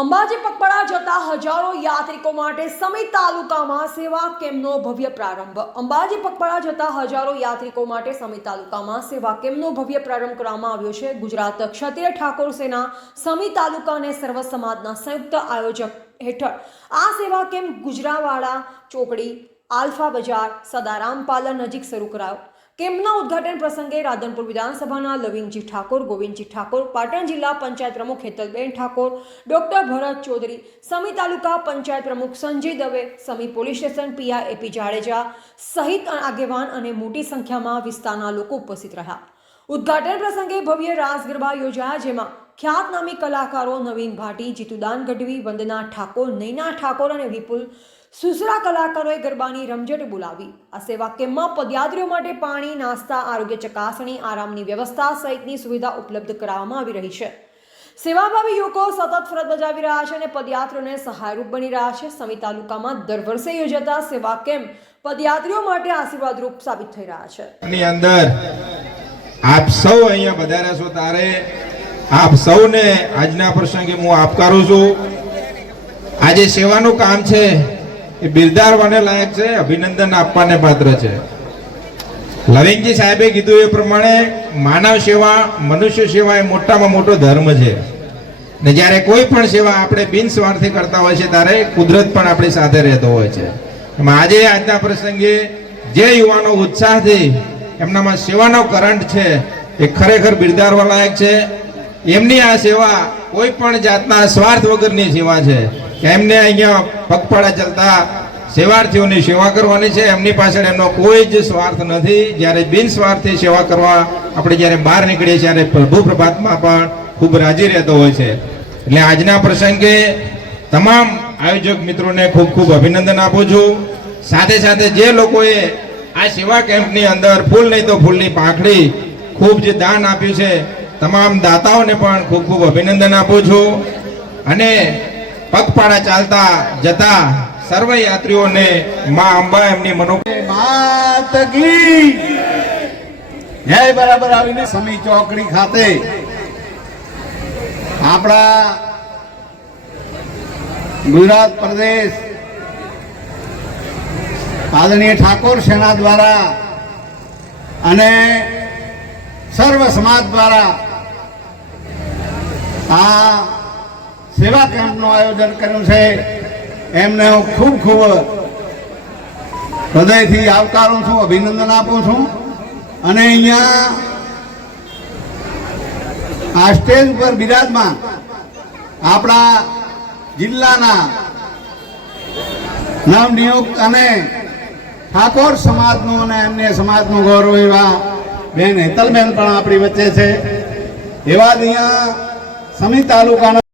અંબાજી પગપાળા જતા હજારો યાત્રિકો માટે સમી તાલુકામાં સેવા કેમ્પનો ભવ્ય પ્રારંભ. અંબાજી પગપાળા જતા હજારો યાત્રિકો માટે સમી તાલુકામાં સેવા કેમ્પનો ભવ્ય પ્રારંભ કરવામાં આવ્યો છે. ગુજરાત ક્ષત્રિય ઠાકોર સેના સમી તાલુકા અને સર્વ સમાજના સંયુક્ત આયોજક હેઠળ આ સેવા કેમ્પ ગુજરાવાડા ચોકડી, આલ્ફા બજાર, સદારામ પાર્લર નજીક શરૂ કરાયો. કેમ્પના ઉદ્ઘાટન પ્રસંગે રાધનપુર વિધાનસભાના લવિંગજી ઠાકોર, ગોવિંદજી ઠાકોર, પાટણ જિલ્લા પંચાયત પ્રમુખ હેતલબેન ઠાકોર, ડોક્ટર ભરત ચૌધરી, સમી તાલુકા પંચાયત પ્રમુખ Sanjay Dave, Sami police station PI AP Jadeja સહિત આગેવાન અને મોટી સંખ્યામાં વિસ્તારના લોકો ઉપસ્થિત રહ્યા. ઉદ્ઘાટન પ્રસંગે ભવ્ય રાસ ગરબા યોજાયા, જેમાં ખ્યાતનામી કલાકારો નવીન ભાટી, જીતુદાન ગઢવી, વંદના ઠાકોર, નૈના ઠાકોર અને વિપુલ સુસરા કલાકારોએ ગરબાની રમઝટ બોલાવી. આ સેવા કેમ્પમાં પદયાત્રીઓ માટે પાણી, નાસ્તા, આરોગ્ય ચકાસણી, આરામની વ્યવસ્થા સહિતની સુવિધા ઉપલબ્ધ કરાવવામાં આવી રહી છે. સેવાભાવી યુવકો સતત ફરજ બજાવી રહ્યા છે અને પદયાત્રીઓને સહાયરૂપ બની રહ્યા છે. સમી તાલુકામાં દર વર્ષે યોજાતા સેવા કેમ્પ પદયાત્રીઓ માટે આશીર્વાદરૂપ સાબિત થઈ રહ્યા છે. ની અંદર આપ સૌ અહીંયા બધા છો તારે. આપ સૌને આજના પ્રસંગે હું આપકારું છું. આજે સેવાનું કામ છે. એ બિરદારવાને લાયક છે, અભિનંદન આપવાને પાત્ર છે. લવિંગજી સાહેબે કીધું એ પ્રમાણે માનવ સેવા, મનુષ્ય સેવા એ મોટામાં મોટો ધર્મ છે. ને જ્યારે કોઈ પણ સેવા આપણે બિનસ્વાર્થી કરતા હોય છે, ત્યારે કુદરત પણ આપણી સાથે રહેતો હોય છે. એમાં આજે આજના પ્રસંગે જે યુવાનો ઉત્સાહથી એમનામાં સેવાનો કરંટ છે, એ ખરેખર બિરદારવા લાયક છે. એમની આ સેવા કોઈ પણ જાતના સ્વાર્થ વગરની સેવા છે. એમને અહીંયા પગપાળા ચાલતા સેવાર્થીઓની સેવા કરવાની છે. એમની પાછળ એમનો કોઈ જ સ્વાર્થ નથી. જ્યારે બિનસ્વાર્થી સેવા કરવા આપણે જ્યારે બહાર નીકળીએ ત્યારે પ્રભુ પ્રભાતમાં પણ ખૂબ રાજી રહેતો હોય છે. એટલે આજના પ્રસંગે તમામ આયોજક મિત્રોને ખૂબ ખૂબ અભિનંદન આપું છું. સાથે સાથે જે લોકોએ આ સેવા કેમ્પની અંદર ફૂલ નહીં તો ફૂલની પાંખડી ખૂબ જે દાન આપ્યું છે. તમામ દાતાઓને પણ ખૂબ ખૂબ અભિનંદન આપું છું. અને પગપાળા ચાલતા જતા સર્વ યાત્રીઓને માં અંબા એમની મનો માત જય બરાબર આવીને સમી ચોકડી ખાતે. આપણા ગુજરાત પ્રદેશ આદરણીય ઠાકોર સેના દ્વારા અને સર્વ સમાજ દ્વારા આ સેવા કેમ્પનું આયોજન કર્યું છે. એમને હું ખૂબ ખૂબ હૃદયથી આવકારું છું, અભિનંદન આપું છું. અને અહીંયા આ સ્ટેજ પર બિરાજમાન આપણા જિલ્લાના નવનિયુક્ત અને ઠાકોર સમાજનું અને અન્ય સમાજનું ગૌરવ એવા બેન હેતલબેન પણ આપણી વચ્ચે છે. એવા જ અહીંયા સમી તાલુકાના